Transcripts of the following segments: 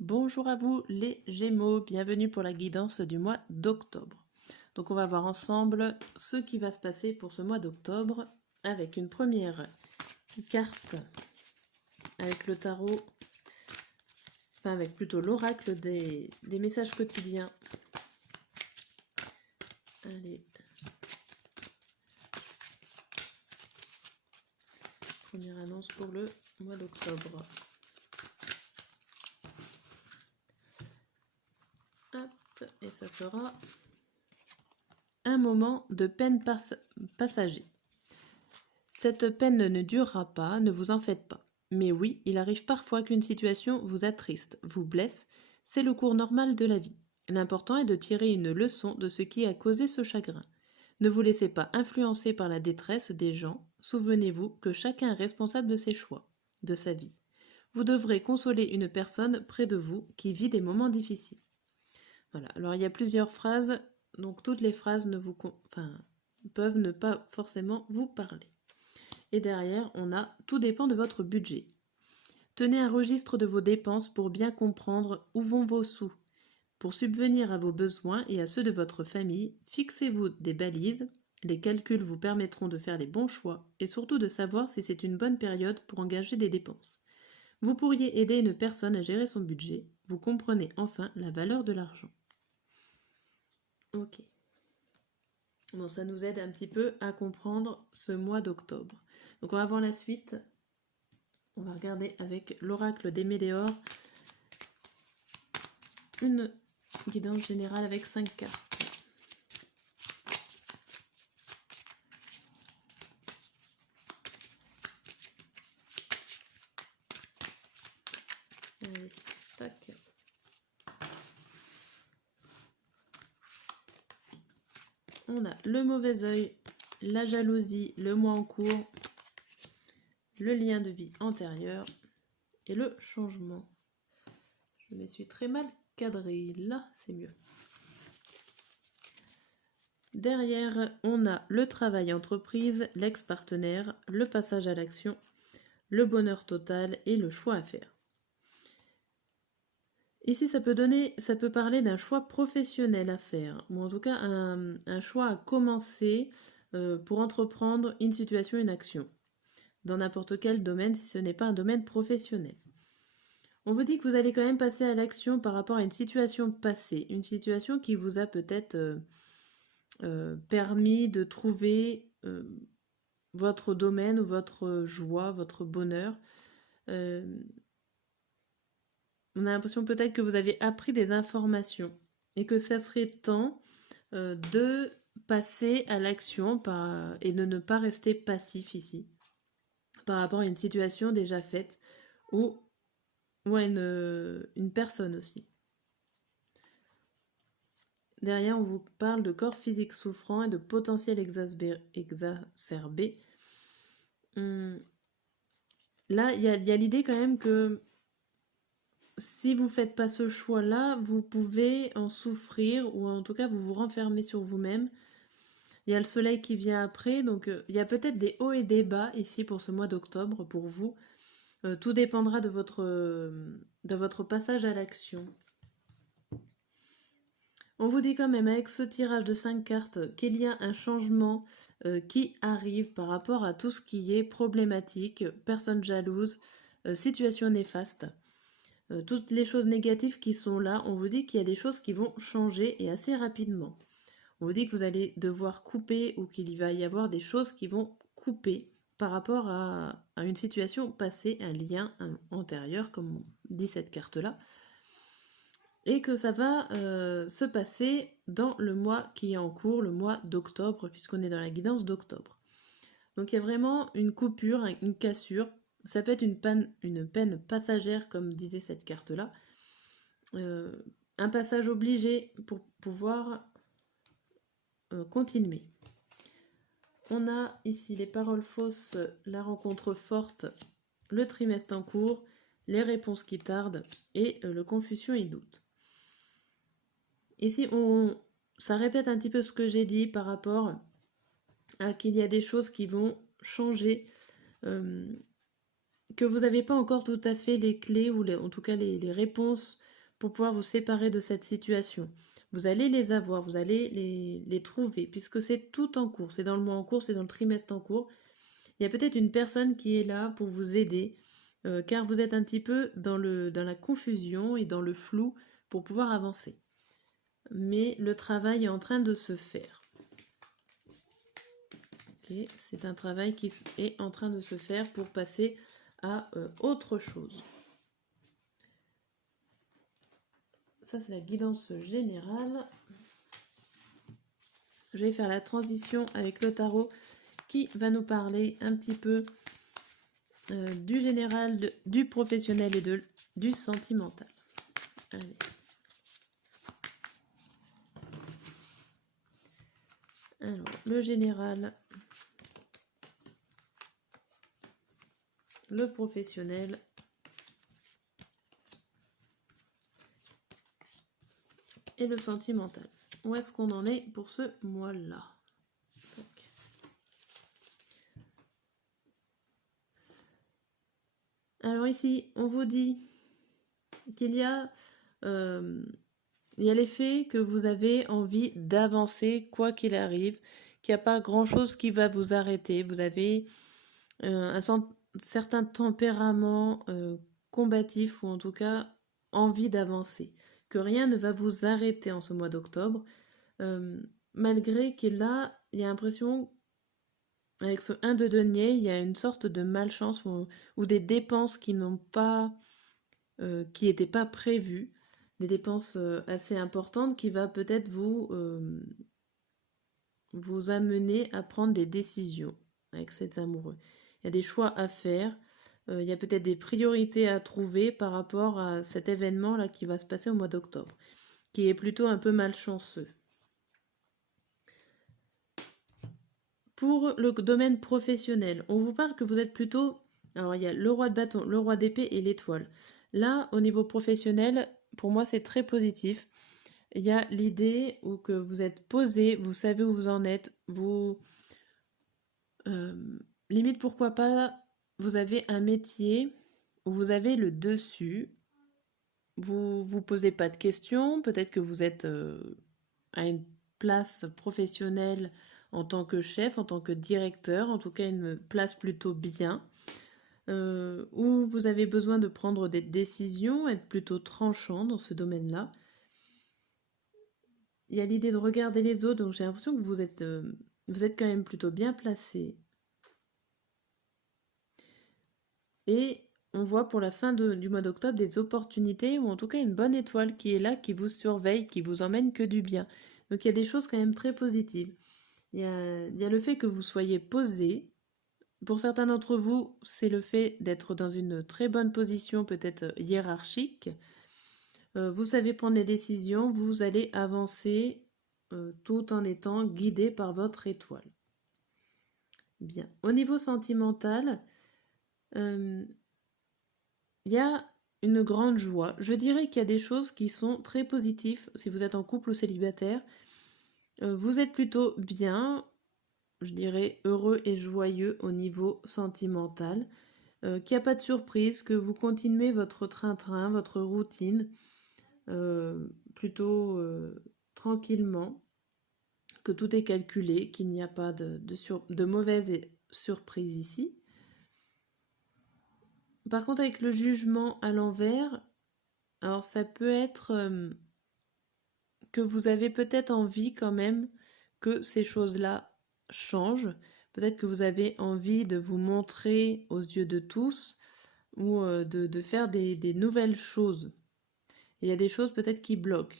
Bonjour à vous les Gémeaux, bienvenue pour la guidance du mois d'octobre. Donc on va voir ensemble ce qui va se passer pour ce mois d'octobre avec une première carte avec le tarot, enfin avec plutôt l'oracle des messages quotidiens. Allez, première annonce pour le mois d'octobre. Hop, et ça sera un moment de peine passager. Cette peine ne durera pas, ne vous en faites pas. Mais oui, il arrive parfois qu'une situation vous attriste, vous blesse, c'est le cours normal de la vie. L'important est de tirer une leçon de ce qui a causé ce chagrin. Ne vous laissez pas influencer par la détresse des gens, souvenez-vous que chacun est responsable de ses choix, de sa vie. Vous devrez consoler une personne près de vous qui vit des moments difficiles. Voilà, alors il y a plusieurs phrases, donc toutes les phrases peuvent ne pas forcément vous parler. Et derrière, on a « Tout dépend de votre budget ». Tenez un registre de vos dépenses pour bien comprendre où vont vos sous. Pour subvenir à vos besoins et à ceux de votre famille, fixez-vous des balises. Les calculs vous permettront de faire les bons choix et surtout de savoir si c'est une bonne période pour engager des dépenses. Vous pourriez aider une personne à gérer son budget. Vous comprenez enfin la valeur de l'argent. Ok. Bon, ça nous aide un petit peu à comprendre ce mois d'octobre. Donc on va voir la suite. On va regarder avec l'oracle des Médéors une guidance générale avec 5 cartes. Allez, tac. On a le mauvais œil, la jalousie, le mois en cours, le lien de vie antérieur et le changement. Je me suis très mal cadrée, là c'est mieux. Derrière, on a le travail entreprise, l'ex-partenaire, le passage à l'action, le bonheur total et le choix à faire. Ici, ça peut parler d'un choix professionnel à faire, ou en tout cas un choix à commencer pour entreprendre une situation, une action, dans n'importe quel domaine si ce n'est pas un domaine professionnel. On vous dit que vous allez quand même passer à l'action par rapport à une situation passée, une situation qui vous a peut-être permis de trouver votre domaine ou votre joie, votre bonheur. On a l'impression peut-être que vous avez appris des informations et que ça serait temps de passer à l'action et de ne pas rester passif ici par rapport à une situation déjà faite ou à une personne aussi. Derrière, on vous parle de corps physique souffrant et de potentiel exacerbé. Là, il y a l'idée quand même que si vous ne faites pas ce choix-là, vous pouvez en souffrir ou en tout cas vous vous renfermez sur vous-même. Il y a le soleil qui vient après, donc il y a peut-être des hauts et des bas ici pour ce mois d'octobre pour vous. Tout dépendra de votre passage à l'action. On vous dit quand même avec ce tirage de 5 cartes qu'il y a un changement qui arrive par rapport à tout ce qui est problématique, personne jalouse, situation néfaste. Toutes les choses négatives qui sont là, on vous dit qu'il y a des choses qui vont changer et assez rapidement. On vous dit que vous allez devoir couper ou qu'il va y avoir des choses qui vont couper par rapport à une situation passée, un lien antérieur, comme dit cette carte-là, et que ça va se passer dans le mois qui est en cours, le mois d'octobre, puisqu'on est dans la guidance d'octobre. Donc il y a vraiment une coupure, une cassure. Ça peut être une peine passagère, comme disait cette carte-là. Un passage obligé pour pouvoir continuer. On a ici les paroles fausses, la rencontre forte, le trimestre en cours, les réponses qui tardent et le confusion et doute. Ici, ça répète un petit peu ce que j'ai dit par rapport à qu'il y a des choses qui vont changer, que vous n'avez pas encore tout à fait les clés ou en tout cas les réponses pour pouvoir vous séparer de cette situation. Vous allez les avoir, vous allez les trouver, puisque c'est tout en cours. C'est dans le mois en cours, c'est dans le trimestre en cours. Il y a peut-être une personne qui est là pour vous aider, car vous êtes un petit peu dans la confusion et dans le flou pour pouvoir avancer. Mais le travail est en train de se faire. Okay, c'est un travail qui est en train de se faire pour passer à autre chose. Ça, c'est la guidance générale. Je vais faire la transition avec le tarot qui va nous parler un petit peu du général, du professionnel et du sentimental. Allez. Alors, le général, le professionnel et le sentimental. Où est-ce qu'on en est pour ce mois-là? Alors ici, on vous dit qu'il y a l'effet que vous avez envie d'avancer quoi qu'il arrive, qu'il n'y a pas grand-chose qui va vous arrêter. Vous avez un certain tempérament combatif ou en tout cas envie d'avancer. Que rien ne va vous arrêter en ce mois d'octobre. Malgré que là, il y a l'impression, avec ce 1 de denier, il y a une sorte de malchance ou des dépenses qui n'ont pas, qui n'étaient pas prévues, des dépenses assez importantes qui va peut-être vous amener à prendre des décisions avec cet amoureux. Il y a des choix à faire, il y a peut-être des priorités à trouver par rapport à cet événement-là qui va se passer au mois d'octobre, qui est plutôt un peu malchanceux. Pour le domaine professionnel, on vous parle que vous êtes plutôt... Alors, il y a le roi de bâton, le roi d'épée et l'étoile. Là, au niveau professionnel, pour moi, c'est très positif. Il y a l'idée où que vous êtes posé, vous savez où vous en êtes, vous... limite, pourquoi pas, vous avez un métier où vous avez le dessus, vous vous posez pas de questions, peut-être que vous êtes à une place professionnelle en tant que chef, en tant que directeur, en tout cas une place plutôt bien, où vous avez besoin de prendre des décisions, être plutôt tranchant dans ce domaine-là. Il y a l'idée de regarder les autres, donc j'ai l'impression que vous êtes quand même plutôt bien placé. Et on voit pour la fin du mois d'octobre des opportunités, ou en tout cas une bonne étoile qui est là, qui vous surveille, qui vous emmène que du bien. Donc il y a des choses quand même très positives. Il y a le fait que vous soyez posé. Pour certains d'entre vous, c'est le fait d'être dans une très bonne position, peut-être hiérarchique. Vous savez prendre les décisions, vous allez avancer tout en étant guidé par votre étoile. Bien. Au niveau sentimental, il y a une grande joie. Je dirais qu'il y a des choses qui sont très positives si vous êtes en couple ou célibataire. Vous êtes plutôt bien, je dirais heureux et joyeux au niveau sentimental, qu'il n'y a pas de surprise, que vous continuez votre train-train, votre routine, plutôt tranquillement, que tout est calculé, qu'il n'y a pas de mauvaises surprises ici. Par contre, avec le jugement à l'envers, alors ça peut être que vous avez peut-être envie quand même que ces choses-là changent. Peut-être que vous avez envie de vous montrer aux yeux de tous ou de faire des nouvelles choses. Il y a des choses peut-être qui bloquent.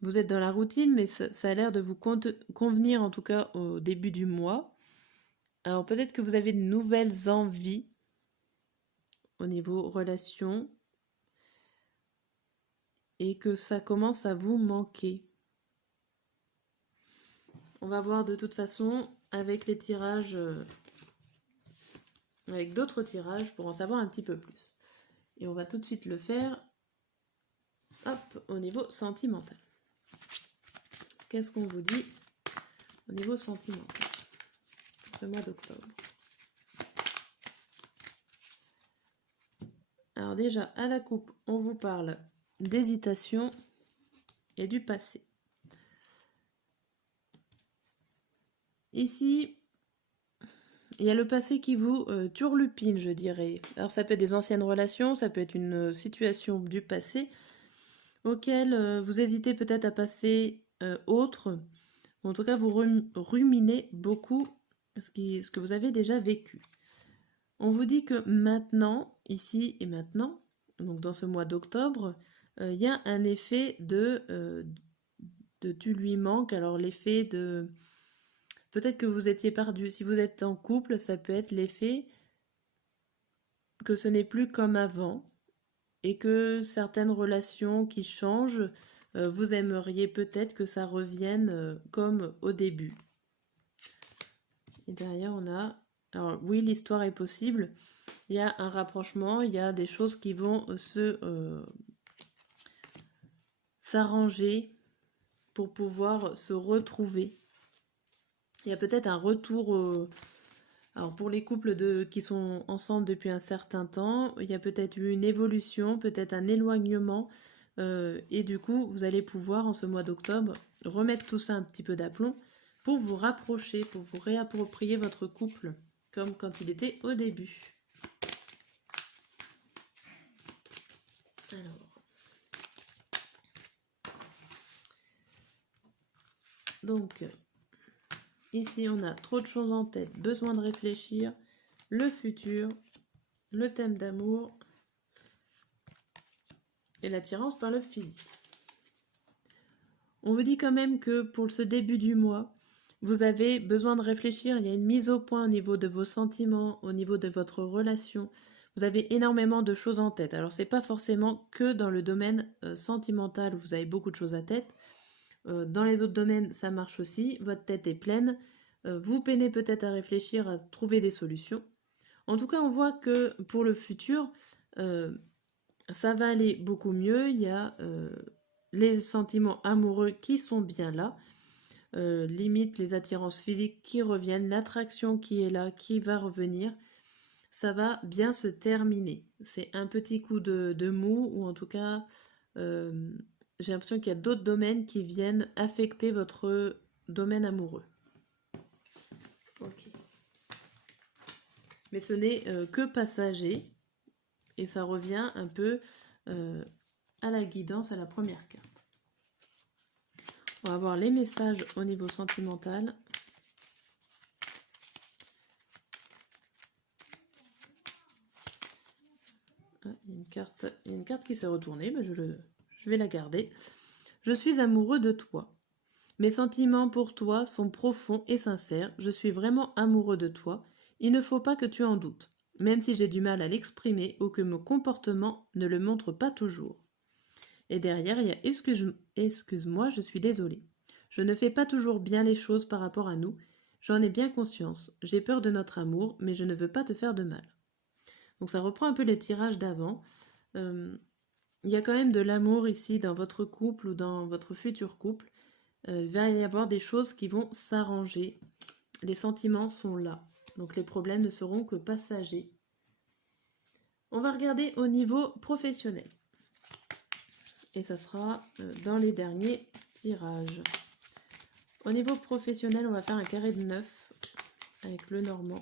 Vous êtes dans la routine, mais ça a l'air de vous convenir en tout cas au début du mois. Alors peut-être que vous avez de nouvelles envies au niveau relation et que ça commence à vous manquer. On va voir de toute façon avec les tirages, avec d'autres tirages pour en savoir un petit peu plus. Et on va tout de suite le faire hop, au niveau sentimental. Qu'est-ce qu'on vous dit au niveau sentimental pour ce mois d'octobre? Alors déjà, à la coupe, on vous parle d'hésitation et du passé. Ici, il y a le passé qui vous turlupine, je dirais. Alors ça peut être des anciennes relations, ça peut être une situation du passé auquel vous hésitez peut-être à passer autre. En tout cas, vous ruminez beaucoup ce que vous avez déjà vécu. On vous dit que maintenant, ici et maintenant, donc dans ce mois d'octobre, il y a un effet de tu lui manques. Alors l'effet de... Peut-être que vous étiez perdu. Si vous êtes en couple, ça peut être l'effet que ce n'est plus comme avant et que certaines relations qui changent, vous aimeriez peut-être que ça revienne comme au début. Et derrière, on a... Alors oui, l'histoire est possible. Il y a un rapprochement, il y a des choses qui vont s'arranger pour pouvoir se retrouver. Il y a peut-être un retour... alors pour les couples qui sont ensemble depuis un certain temps, il y a peut-être eu une évolution, peut-être un éloignement. Et du coup, vous allez pouvoir, en ce mois d'octobre, remettre tout ça un petit peu d'aplomb pour vous rapprocher, pour vous réapproprier votre couple, comme quand il était au début. Alors... Donc, ici, on a trop de choses en tête, besoin de réfléchir, le futur, le thème d'amour et l'attirance par le physique. On vous dit quand même que pour ce début du mois, vous avez besoin de réfléchir, il y a une mise au point au niveau de vos sentiments, au niveau de votre relation. Vous avez énormément de choses en tête. Alors, c'est pas forcément que dans le domaine sentimental où vous avez beaucoup de choses à tête. Dans les autres domaines, ça marche aussi. Votre tête est pleine. Vous peinez peut-être à réfléchir, à trouver des solutions. En tout cas, on voit que pour le futur, ça va aller beaucoup mieux. Il y a les sentiments amoureux qui sont bien là. Limite les attirances physiques qui reviennent, l'attraction qui est là, qui va revenir. Ça va bien se terminer. C'est un petit coup de mou, ou en tout cas... j'ai l'impression qu'il y a d'autres domaines qui viennent affecter votre domaine amoureux. Ok. Mais ce n'est que passager. Et ça revient un peu à la guidance, à la première carte. On va voir les messages au niveau sentimental. Ah, il y a une carte qui s'est retournée, mais je vais la garder. Je suis amoureux de toi. Mes sentiments pour toi sont profonds et sincères. Je suis vraiment amoureux de toi. Il ne faut pas que tu en doutes, même si j'ai du mal à l'exprimer ou que mon comportement ne le montre pas toujours. Et derrière, il y a excuse-moi, je suis désolée. Je ne fais pas toujours bien les choses par rapport à nous. J'en ai bien conscience. J'ai peur de notre amour, mais je ne veux pas te faire de mal. Donc ça reprend un peu les tirages d'avant. Il y a quand même de l'amour ici dans votre couple ou dans votre futur couple. Il va y avoir des choses qui vont s'arranger. Les sentiments sont là. Donc les problèmes ne seront que passagers. On va regarder au niveau professionnel. Et ça sera dans les derniers tirages. Au niveau professionnel, on va faire un carré de 9 avec le normand.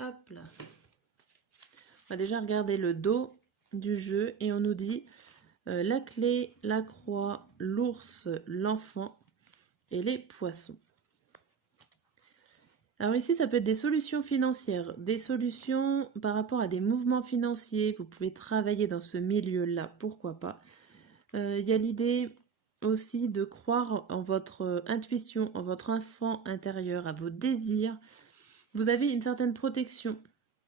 Hop là. On va déjà regarder le dos du jeu et on nous dit la clé, la croix, l'ours, l'enfant et les poissons. Alors ici, ça peut être des solutions financières, des solutions par rapport à des mouvements financiers. Vous pouvez travailler dans ce milieu-là, pourquoi pas. Il y a l'idée aussi de croire en votre intuition, en votre enfant intérieur, à vos désirs. Vous avez une certaine protection,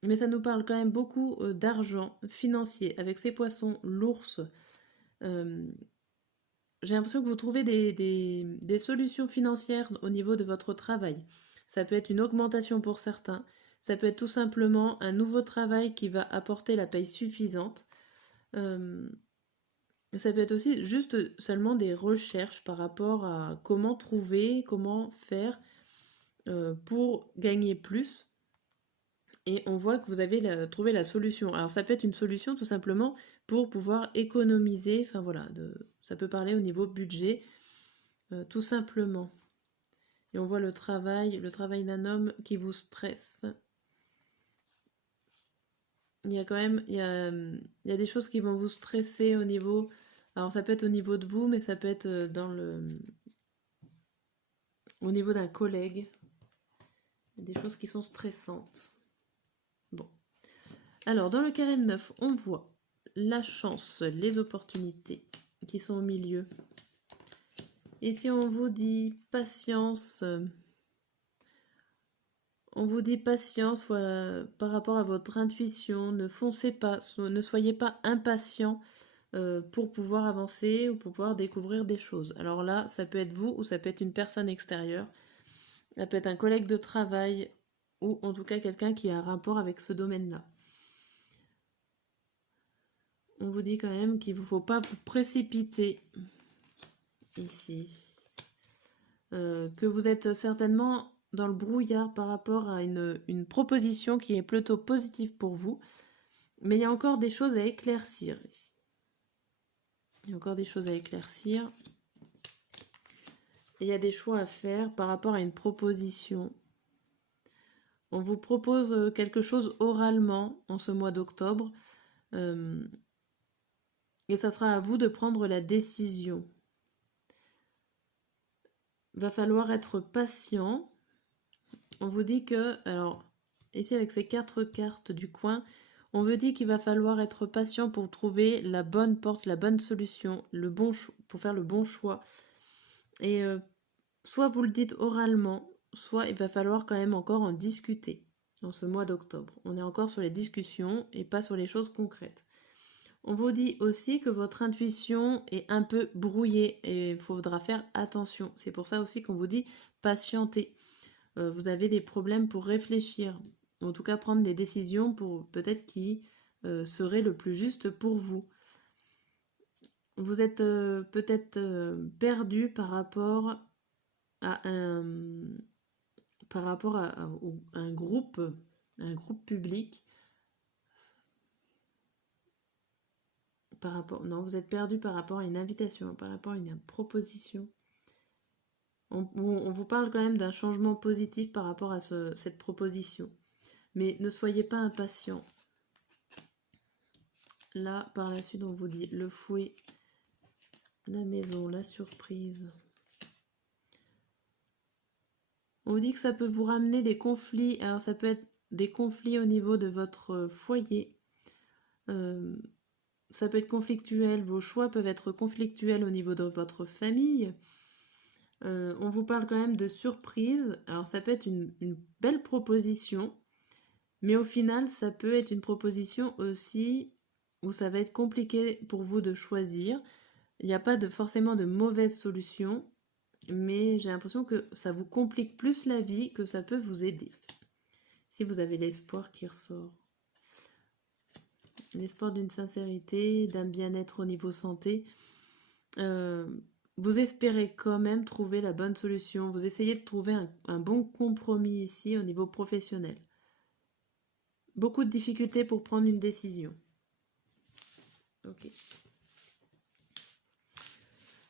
mais ça nous parle quand même beaucoup d'argent financier. Avec ces poissons, l'ours, j'ai l'impression que vous trouvez des solutions financières au niveau de votre travail. Ça peut être une augmentation pour certains. Ça peut être tout simplement un nouveau travail qui va apporter la paye suffisante. Ça peut être aussi juste seulement des recherches par rapport à comment trouver, comment faire pour gagner plus. Et on voit que vous avez trouvé la solution. Alors ça peut être une solution tout simplement pour pouvoir économiser. Enfin voilà, ça peut parler au niveau budget, tout simplement. Et on voit le travail d'un homme qui vous stresse. Il y a quand même, il y a des choses qui vont vous stresser au niveau. Alors ça peut être au niveau de vous, mais ça peut être au niveau d'un collègue. Il y a des choses qui sont stressantes. Bon. Alors dans le carré de 9, on voit la chance, les opportunités qui sont au milieu. Et si on vous dit patience, par rapport à votre intuition, ne foncez pas, ne soyez pas impatient pour pouvoir avancer ou pour pouvoir découvrir des choses. Alors là, ça peut être vous ou ça peut être une personne extérieure. Ça peut être un collègue de travail ou en tout cas quelqu'un qui a un rapport avec ce domaine-là. On vous dit quand même qu'il ne faut pas vous précipiter ici. Que vous êtes certainement dans le brouillard par rapport à une proposition qui est plutôt positive pour vous. Mais il y a encore des choses à éclaircir ici. Il y a encore des choses à éclaircir. Et il y a des choix à faire par rapport à une proposition. On vous propose quelque chose oralement en ce mois d'octobre. Et ça sera à vous de prendre la décision. Va falloir être patient. On vous dit que, alors, ici avec ces 4 cartes du coin, on vous dit qu'il va falloir être patient pour trouver la bonne porte, la bonne solution, pour faire le bon choix. Et soit vous le dites oralement, soit il va falloir quand même encore en discuter dans ce mois d'octobre. On est encore sur les discussions et pas sur les choses concrètes. On vous dit aussi que votre intuition est un peu brouillée et il faudra faire attention. C'est pour ça aussi qu'on vous dit patienter. Vous avez des problèmes pour réfléchir. En tout cas, prendre les décisions pour peut-être qui serait le plus juste pour vous. Vous êtes peut-être perdu par rapport à un groupe public. Non, vous êtes perdu par rapport à une invitation, par rapport à une proposition. On vous parle quand même d'un changement positif par rapport à cette proposition. Mais ne soyez pas impatient. Là, par la suite, on vous dit le fouet, la maison, la surprise. On vous dit que ça peut vous ramener des conflits. Alors, ça peut être des conflits au niveau de votre foyer. Ça peut être conflictuel. Vos choix peuvent être conflictuels au niveau de votre famille. On vous parle quand même de surprise. Alors, ça peut être une belle proposition. Mais au final, ça peut être une proposition aussi où ça va être compliqué pour vous de choisir. Il n'y a pas forcément de mauvaise solution, mais j'ai l'impression que ça vous complique plus la vie que ça peut vous aider. Si vous avez l'espoir qui ressort. L'espoir d'une sincérité, d'un bien-être au niveau santé. Vous espérez quand même trouver la bonne solution. Vous essayez de trouver un bon compromis ici au niveau professionnel. Beaucoup de difficultés pour prendre une décision. Ok.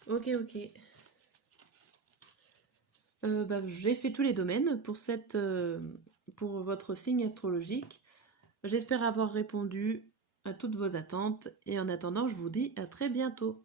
Ok. J'ai fait tous les domaines pour votre signe astrologique. J'espère avoir répondu à toutes vos attentes et en attendant, je vous dis à très bientôt.